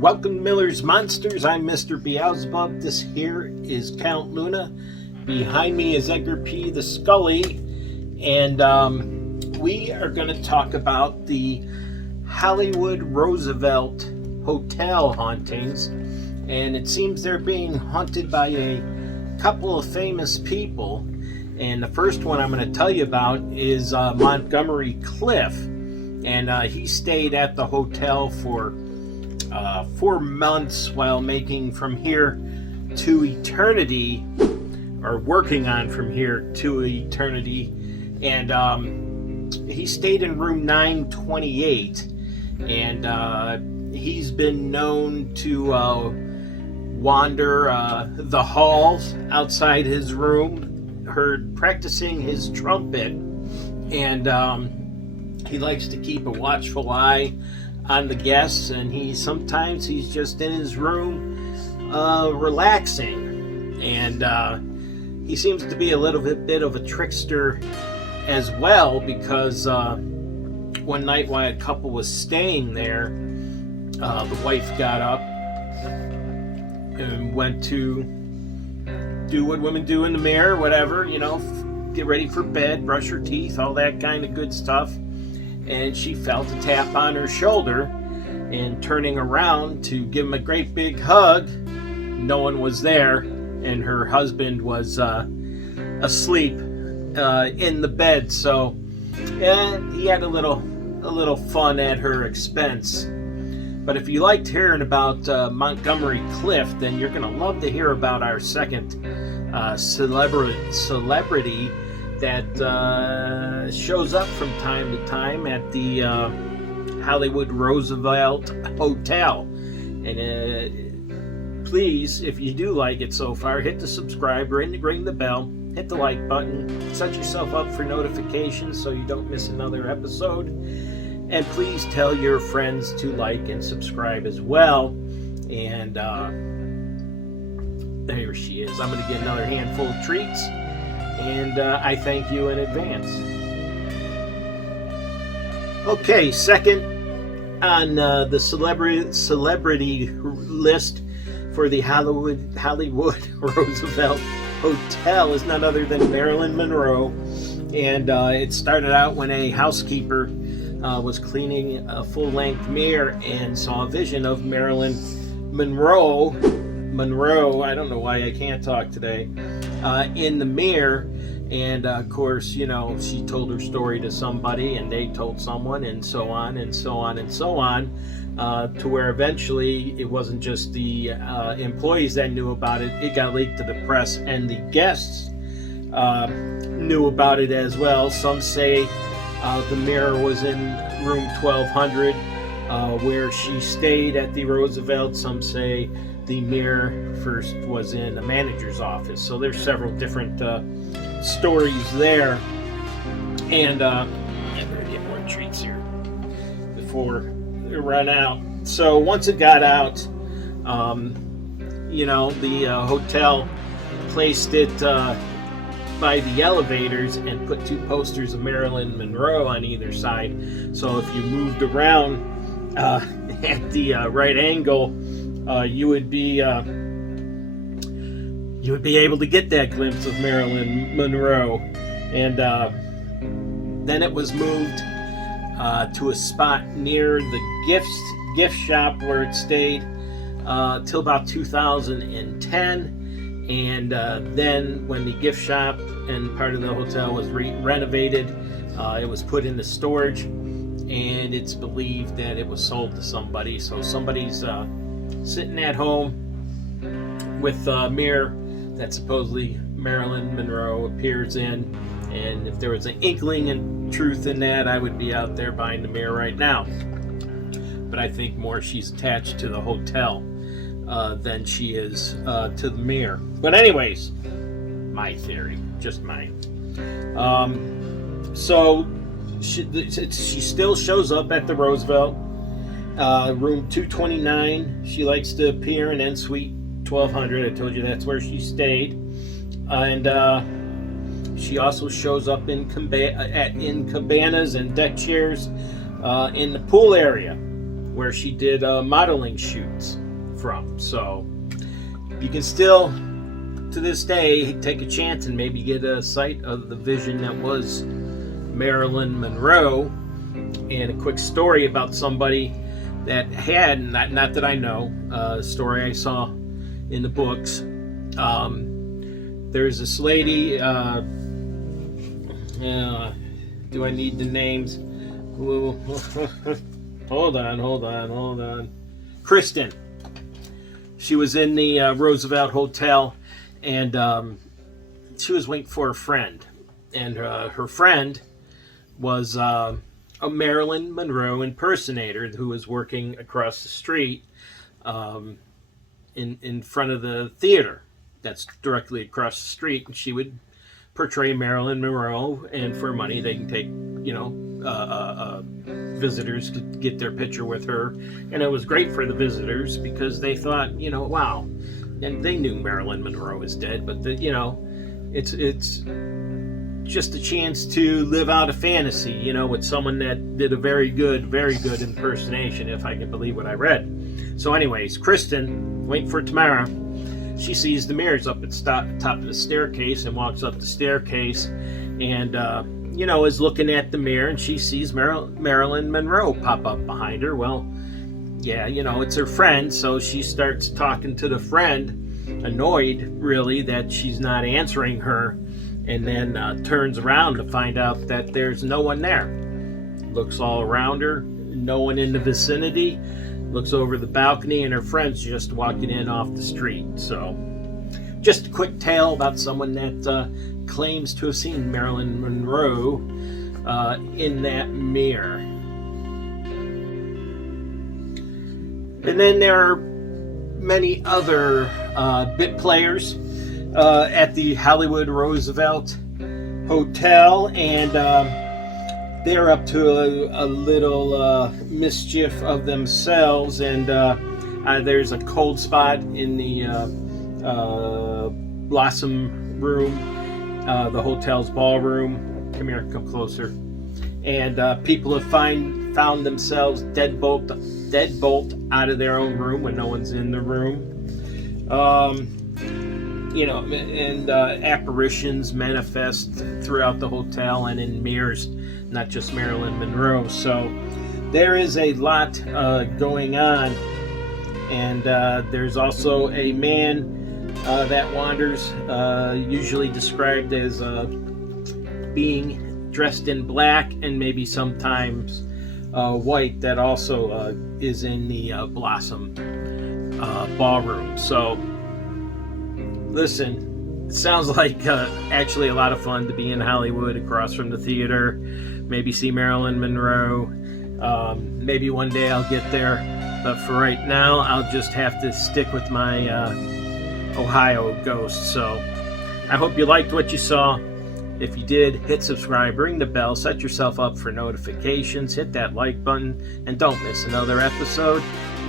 Welcome to Miller's Monsters. I'm Mr. Beelzebub. This here is Count Luna. Behind me is Edgar P. the Scully. And we are going to talk about the Hollywood Roosevelt Hotel hauntings. And it seems they're being haunted by a couple of famous people. And the first one I'm going to tell you about is Montgomery Clift. And he stayed at the hotel for 4 months while making From Here to Eternity, or working on From Here to Eternity. And he stayed in room 928. And he's been known to wander the halls outside his room, heard practicing his trumpet. And he likes to keep a watchful eye on the guests, and sometimes he's just in his room relaxing. And he seems to be a little bit of a trickster as well, because one night while a couple was staying there, the wife got up and went to do what women do in the mirror, whatever, get ready for bed, brush her teeth, all that kind of good stuff. And she felt a tap on her shoulder, and turning around to give him a great big hug, no one was there, and her husband was asleep in the bed. So he had a little fun at her expense. But if you liked hearing about Montgomery Clift, then you're going to love to hear about our second celebrity that shows up from time to time at the Hollywood Roosevelt Hotel. And please, if you do like it so far, hit the subscribe, ring the bell, hit the like button, set yourself up for notifications so you don't miss another episode. And please tell your friends to like and subscribe as well. And there she is. I'm going to get another handful of treats. And I thank you in advance. Okay, second on the celebrity list for the Hollywood Roosevelt Hotel is none other than Marilyn Monroe. And it started out when a housekeeper was cleaning a full-length mirror and saw a vision of Marilyn Monroe, I don't know why I can't talk today, in the mirror. And of course, she told her story to somebody, and they told someone, and so on and so on and so on, to where eventually it wasn't just the employees that knew about it. It got leaked to the press, and the guests knew about it as well. Some say the mirror was in room 1200 where she stayed at the Roosevelt. Some say the mirror first was in the manager's office. So there's several different stories there. And I'm going to get more treats here before they run out. So once it got out, the hotel placed it by the elevators and put 2 posters of Marilyn Monroe on either side. So if you moved around at the right angle, you would be able to get that glimpse of Marilyn Monroe. And then it was moved to a spot near the gift shop where it stayed till about 2010. And then when the gift shop and part of the hotel was renovated, it was put into storage, and it's believed that it was sold to somebody. So somebody's sitting at home with a mirror that supposedly Marilyn Monroe appears in. And if there was an inkling and truth in that, I would be out there buying the mirror right now. But I think more she's attached to the hotel than she is to the mirror. But anyways, my theory, just mine. So she still shows up at the Roosevelt, room 229. She likes to appear, and then suite 1200. I told you that's where she stayed. And she also shows up in cabanas and deck chairs in the pool area, where she did modeling shoots from. So you can still, to this day, take a chance and maybe get a sight of the vision that was Marilyn Monroe. And a quick story about somebody that had, not that I know, a story I saw in the books. There's this lady, do I need the names? Hold on. Kristen. She was in the Roosevelt Hotel, and she was waiting for a friend. And her friend was a Marilyn Monroe impersonator who was working across the street in front of the theater that's directly across the street. And she would portray Marilyn Monroe, and for money they can take, visitors to get their picture with her. And it was great for the visitors because they thought, wow. And they knew Marilyn Monroe was dead, but it's just a chance to live out a fantasy, with someone that did a very good impersonation, if I can believe what I read. So anyways, Kristen, waiting for Tamara, she sees the mirrors up at the top of the staircase and walks up the staircase and, is looking at the mirror, and she sees Marilyn Monroe pop up behind her. Well, yeah, it's her friend, so she starts talking to the friend, annoyed, really, that she's not answering her, and then turns around to find out that there's no one there. Looks all around her, no one in the vicinity. Looks over the balcony, and her friend's just walking in off the street. So, just a quick tale about someone that claims to have seen Marilyn Monroe in that mirror. And then there are many other bit players at the Hollywood Roosevelt Hotel, and they're up to a little mischief of themselves. And there's a cold spot in the Blossom Room, the hotel's ballroom. Come here, come closer. And people have found themselves deadbolt out of their own room when no one's in the room. And apparitions manifest throughout the hotel and in mirrors, not just Marilyn Monroe. So there is a lot going on. And there's also a man that wanders, usually described as being dressed in black and maybe sometimes white, that also is in the Blossom ballroom. So listen, it sounds like actually a lot of fun to be in Hollywood across from the theater, maybe see Marilyn Monroe. Maybe one day I'll get there, but for right now I'll just have to stick with my Ohio ghost. So I hope you liked what you saw. If you did, hit subscribe, ring the bell, set yourself up for notifications, hit that like button, and don't miss another episode.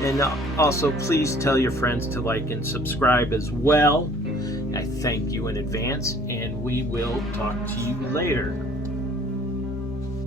And also, please tell your friends to like and subscribe as well. I thank you in advance, and we will talk to you later.